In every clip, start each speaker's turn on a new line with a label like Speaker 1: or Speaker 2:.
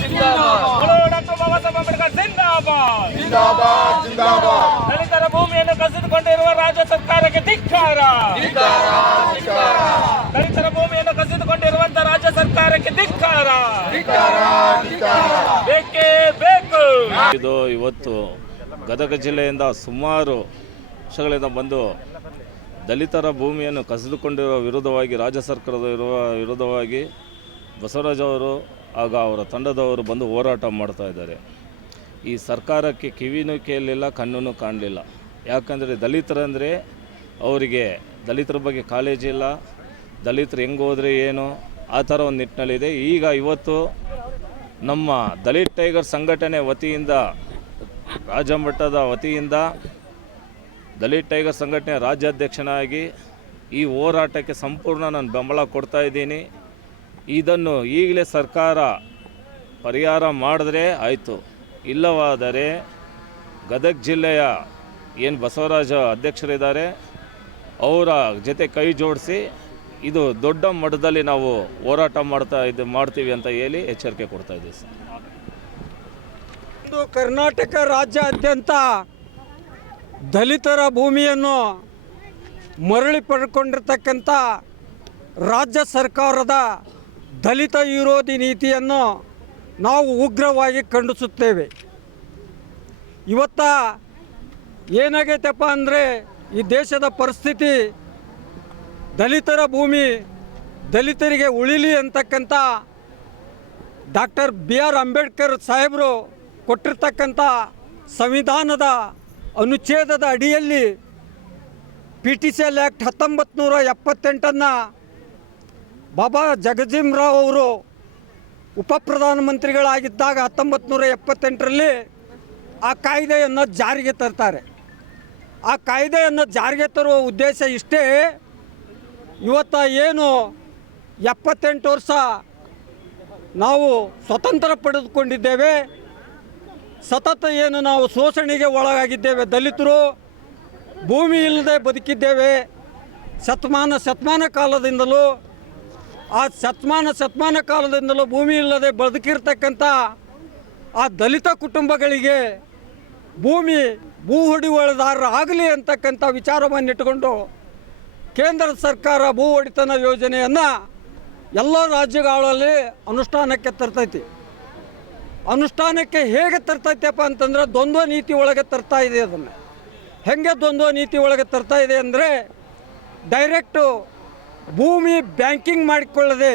Speaker 1: ಜಿಂದಾಬಾದ್.
Speaker 2: ಜಿಂದಾಬಾದ್. ಜಿಂದಾಬಾದ್.
Speaker 1: ದಲಿತರ ಭೂಮಿಯನ್ನು ಕಸಿದುಕೊಂಡಿರುವ ರಾಜ್ಯ ಸರ್ಕಾರಕ್ಕೆ ಧಿಕ್ಕಾರ. ದಲಿತರ ಭೂಮಿಯನ್ನು ಕಸಿದುಕೊಂಡಿರುವಂತಹ ರಾಜ್ಯ ಸರ್ಕಾರಕ್ಕೆ ಧಿಕ್ಕಾರ. ಬೇಕೇ ಬೇಕು.
Speaker 3: ಇದು ಇವತ್ತು ಗದಗ ಜಿಲ್ಲೆಯಿಂದ ಸುಮಾರು ವರ್ಷಗಳಿಂದ ಬಂದು ದಲಿತರ ಭೂಮಿಯನ್ನು ಕಸಿದುಕೊಂಡಿರುವ ವಿರುದ್ಧವಾಗಿ ರಾಜ್ಯ ಸರ್ಕಾರದ ಇರುವ ವಿರುದ್ಧವಾಗಿ ಬಸವರಾಜ್ ಅವರು ಆಗ ಅವರ ತಂಡದವರು ಬಂದು ಹೋರಾಟ ಮಾಡ್ತಾ ಇದ್ದಾರೆ. ಈ ಸರ್ಕಾರಕ್ಕೆ ಕಿವಿನೂ ಕೇಳಲಿಲ್ಲ ಕಣ್ಣೂ ಕಾಣಲಿಲ್ಲ. ಯಾಕಂದರೆ ದಲಿತರಂದರೆ ಅವರಿಗೆ ದಲಿತರ ಬಗ್ಗೆ ಕಾಳಜಿ ಇಲ್ಲ. ದಲಿತರು ಹೆಂಗೆ ಹೋದರೆ ಏನು? ಆ ಥರ ಒಂದು ನಿಟ್ಟಿನಲ್ಲಿದೆ. ಈಗ ಇವತ್ತು ನಮ್ಮ ದಲಿತ್ ಟೈಗರ್ ಸಂಘಟನೆ ವತಿಯಿಂದ ರಾಜ್ಯ ಮಟ್ಟದ ವತಿಯಿಂದ ದಲಿತ್ ಟೈಗರ್ ಸಂಘಟನೆ ರಾಜ್ಯಾಧ್ಯಕ್ಷನಾಗಿ ಈ ಹೋರಾಟಕ್ಕೆ ಸಂಪೂರ್ಣ ನಾನು ಬೆಂಬಲ ಕೊಡ್ತಾ ಇದ್ದೀನಿ. ಇದನ್ನು ಈಗಲೇ ಸರ್ಕಾರ ಪರಿಹಾರ ಮಾಡಿದ್ರೆ ಆಯಿತು. ಇಲ್ಲವಾದರೆ ಗದಗ ಜಿಲ್ಲೆಯ ಏನು ಬಸವರಾಜ ಅಧ್ಯಕ್ಷರಿದ್ದಾರೆ. ಅವರ ಜೊತೆ ಕೈ ಜೋಡಿಸಿ ಇದು ದೊಡ್ಡ ಮಟ್ಟದಲ್ಲಿ ನಾವು ಹೋರಾಟ ಮಾಡ್ತಾ ಇದು, ಮಾಡ್ತೀವಿ ಅಂತ ಹೇಳಿ ಎಚ್ಚರಿಕೆ ಕೊಡ್ತಾ ಇದ್ದೀವಿ ಸರ್.
Speaker 4: ಇಂದು ಕರ್ನಾಟಕ ರಾಜ್ಯಾದ್ಯಂತ ದಲಿತರ ಭೂಮಿಯನ್ನು ಮರಳಿ ಪಡ್ಕೊಂಡಿರ್ತಕ್ಕಂಥ ರಾಜ್ಯ ಸರ್ಕಾರದ ದಲಿತ ವಿರೋಧಿ ನೀತಿಯನ್ನು ನಾವು ಉಗ್ರವಾಗಿ ಖಂಡಿಸುತ್ತೇವೆ. ಇವತ್ತ ಏನಾಗೈತಪ್ಪ ಅಂದರೆ ಈ ದೇಶದ ಪರಿಸ್ಥಿತಿ ದಲಿತರ ಭೂಮಿ ದಲಿತರಿಗೆ ಉಳಿಲಿ ಅಂತಕ್ಕಂಥ ಡಾಕ್ಟರ್ ಬಿ ಆರ್ ಅಂಬೇಡ್ಕರ್ ಸಾಹೇಬರು ಕೊಟ್ಟಿರ್ತಕ್ಕಂಥ ಸಂವಿಧಾನದ ಅನುಚ್ಛೇದದ ಅಡಿಯಲ್ಲಿ P T C L act ಹತ್ತೊಂಬತ್ತು ನೂರ ಎಪ್ಪತ್ತೆಂಟನ್ನು ಬಾಬಾ ಜಗಜೀವರಾವ್ ಅವರು ಉಪ ಪ್ರಧಾನಮಂತ್ರಿಗಳಾಗಿದ್ದಾಗ ಹತ್ತೊಂಬತ್ತು ನೂರ ಎಪ್ಪತ್ತೆಂಟರಲ್ಲಿ ಆ ಕಾಯ್ದೆಯನ್ನು ಜಾರಿಗೆ ತರ್ತಾರೆ. ಆ ಕಾಯ್ದೆಯನ್ನು ಜಾರಿಗೆ ತರುವ ಉದ್ದೇಶ ಇಷ್ಟೇ, ಇವತ್ತ ಏನು ಎಪ್ಪತ್ತೆಂಟು ವರ್ಷ ನಾವು ಸ್ವತಂತ್ರ ಪಡೆದುಕೊಂಡಿದ್ದೇವೆ, ಸತತ ಏನು ನಾವು ಶೋಷಣೆಗೆ ಒಳಗಾಗಿದ್ದೇವೆ, ದಲಿತರು ಭೂಮಿ ಇಲ್ಲದೆ ಬದುಕಿದ್ದೇವೆ, ಶತಮಾನ ಶತಮಾನ ಕಾಲದಿಂದಲೂ ಆ ಸತ್ಮಾನ ಶತಮಾನ ಕಾಲದಿಂದಲೂ ಭೂಮಿ ಇಲ್ಲದೆ ಬದುಕಿರ್ತಕ್ಕಂಥ ಆ ದಲಿತ ಕುಟುಂಬಗಳಿಗೆ ಭೂಮಿ, ಭೂ ಆಗಲಿ ಅಂತಕ್ಕಂಥ ವಿಚಾರವನ್ನು ಇಟ್ಟುಕೊಂಡು ಕೇಂದ್ರ ಸರ್ಕಾರ ಭೂ ಒಡೆತನ ಯೋಜನೆಯನ್ನು ಎಲ್ಲ ರಾಜ್ಯಗಳಲ್ಲಿ ಅನುಷ್ಠಾನಕ್ಕೆ ತರ್ತೈತಿ. ಅನುಷ್ಠಾನಕ್ಕೆ ಹೇಗೆ ತರ್ತೈತಪ್ಪ ಅಂತಂದ್ರೆ ದ್ವಂದ್ವ ನೀತಿ ಒಳಗೆ ತರ್ತಾ ಇದೆ ಅದನ್ನು. ಹೆಂಗೆ ದ್ವಂದ್ವ ನೀತಿ ಒಳಗೆ ತರ್ತಾ ಇದೆ ಅಂದರೆ ಡೈರೆಕ್ಟು ಭೂಮಿ ಬ್ಯಾಂಕಿಂಗ್ ಮಾಡಿಕೊಳ್ಳದೆ,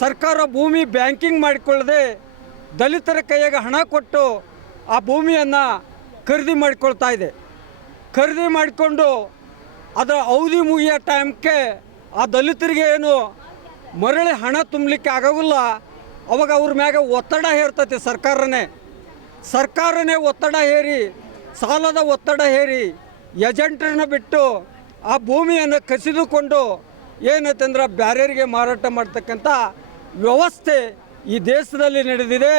Speaker 4: ಸರ್ಕಾರ ಭೂಮಿ ಬ್ಯಾಂಕಿಂಗ್ ಮಾಡಿಕೊಳ್ಳದೆ ದಲಿತರ ಕೈಯಾಗ ಹಣ ಕೊಟ್ಟು ಆ ಭೂಮಿಯನ್ನು ಖರೀದಿ ಮಾಡಿಕೊಳ್ತಾ ಇದೆ. ಖರೀದಿ ಮಾಡಿಕೊಂಡು ಅದರ ಅವಧಿ ಮುಗಿಯೋ ಟೈಮ್ಗೆ ಆ ದಲಿತರಿಗೆ ಏನು ಮರಳಿ ಹಣ ತುಂಬಲಿಕ್ಕೆ ಆಗೋಲ್ಲ ಅವಾಗ ಅವ್ರ ಮ್ಯಾಗ ಒತ್ತಡ ಹೇರ್ತೈತಿ ಸರ್ಕಾರನೇ. ಸರ್ಕಾರನೇ ಒತ್ತಡ ಹೇರಿ, ಸಾಲದ ಒತ್ತಡ ಹೇರಿ, ಏಜೆಂಟ್ರನ್ನ ಬಿಟ್ಟು ಆ ಭೂಮಿಯನ್ನು ಕಸಿದುಕೊಂಡು ಏನಂತಂದ್ರೆ ಬ್ಯಾರಿಯರ್ಗೆ ಮಾರಾಟ ಮಾಡ್ತಕ್ಕಂಥ ವ್ಯವಸ್ಥೆ ಈ ದೇಶದಲ್ಲಿ ನಡೆದಿದೆ.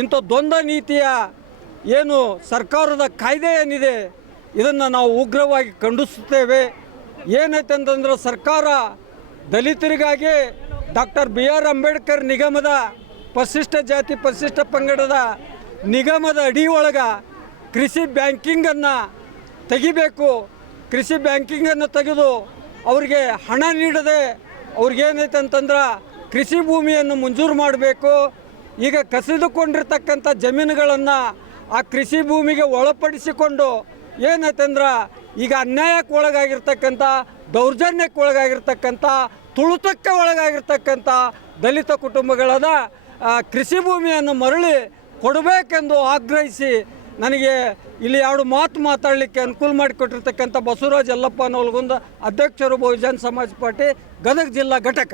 Speaker 4: ಇಂಥ ದ್ವಂದ್ವ ನೀತಿಯ ಏನು ಸರ್ಕಾರದ ಕಾಯ್ದೆ ಏನಿದೆ, ಇದನ್ನು ನಾವು ಉಗ್ರವಾಗಿ ಖಂಡಿಸುತ್ತೇವೆ. ಏನೈತೆ ಅಂತಂದ್ರೆ ಸರ್ಕಾರ ದಲಿತರಿಗಾಗಿ ಡಾಕ್ಟರ್ ಬಿ ಆರ್ ಅಂಬೇಡ್ಕರ್ ನಿಗಮದ ಪರಿಶಿಷ್ಟ ಜಾತಿ ಪರಿಶಿಷ್ಟ ಪಂಗಡದ ನಿಗಮದ ಅಡಿ ಒಳಗೆ ಕೃಷಿ ಬ್ಯಾಂಕಿಂಗನ್ನು ತೆಗಿಬೇಕು. ಕೃಷಿ ಬ್ಯಾಂಕಿಂಗನ್ನು ತೆಗೆದು ಅವರಿಗೆ ಹಣ ನೀಡದೆ ಅವ್ರಿಗೇನೈತೆ ಅಂತಂದ್ರೆ ಕೃಷಿ ಭೂಮಿಯನ್ನು ಮಂಜೂರು ಮಾಡಬೇಕು. ಈಗ ಕಸಿದುಕೊಂಡಿರ್ತಕ್ಕಂಥ ಜಮೀನುಗಳನ್ನು ಆ ಕೃಷಿ ಭೂಮಿಗೆ ಒಳಪಡಿಸಿಕೊಂಡು ಏನೈತಂದ್ರೆ ಈಗ ಅನ್ಯಾಯಕ್ಕೆ ಒಳಗಾಗಿರ್ತಕ್ಕಂಥ, ದೌರ್ಜನ್ಯಕ್ಕೆ ಒಳಗಾಗಿರ್ತಕ್ಕಂಥ, ತುಳಿತಕ್ಕೆ ಒಳಗಾಗಿರ್ತಕ್ಕಂಥ ದಲಿತ ಕುಟುಂಬಗಳಾದ ಕೃಷಿ ಭೂಮಿಯನ್ನು ಮರಳಿ ಕೊಡಬೇಕೆಂದು ಆಗ್ರಹಿಸಿ ನನಗೆ ಇಲ್ಲಿ ಎರಡು ಮಾತು ಮಾತಾಡಲಿಕ್ಕೆ ಅನುಕೂಲ ಮಾಡಿಕೊಟ್ಟಿರ್ತಕ್ಕಂಥ ಬಸವರಾಜ್ ಯಲ್ಲಪ್ಪ ನೋಲ್ಗುಂದ ಅಧ್ಯಕ್ಷರು ಬಹುಜನ್ ಸಮಾಜ ಪಾರ್ಟಿ, ಗದಗ ಜಿಲ್ಲಾ ಘಟಕ.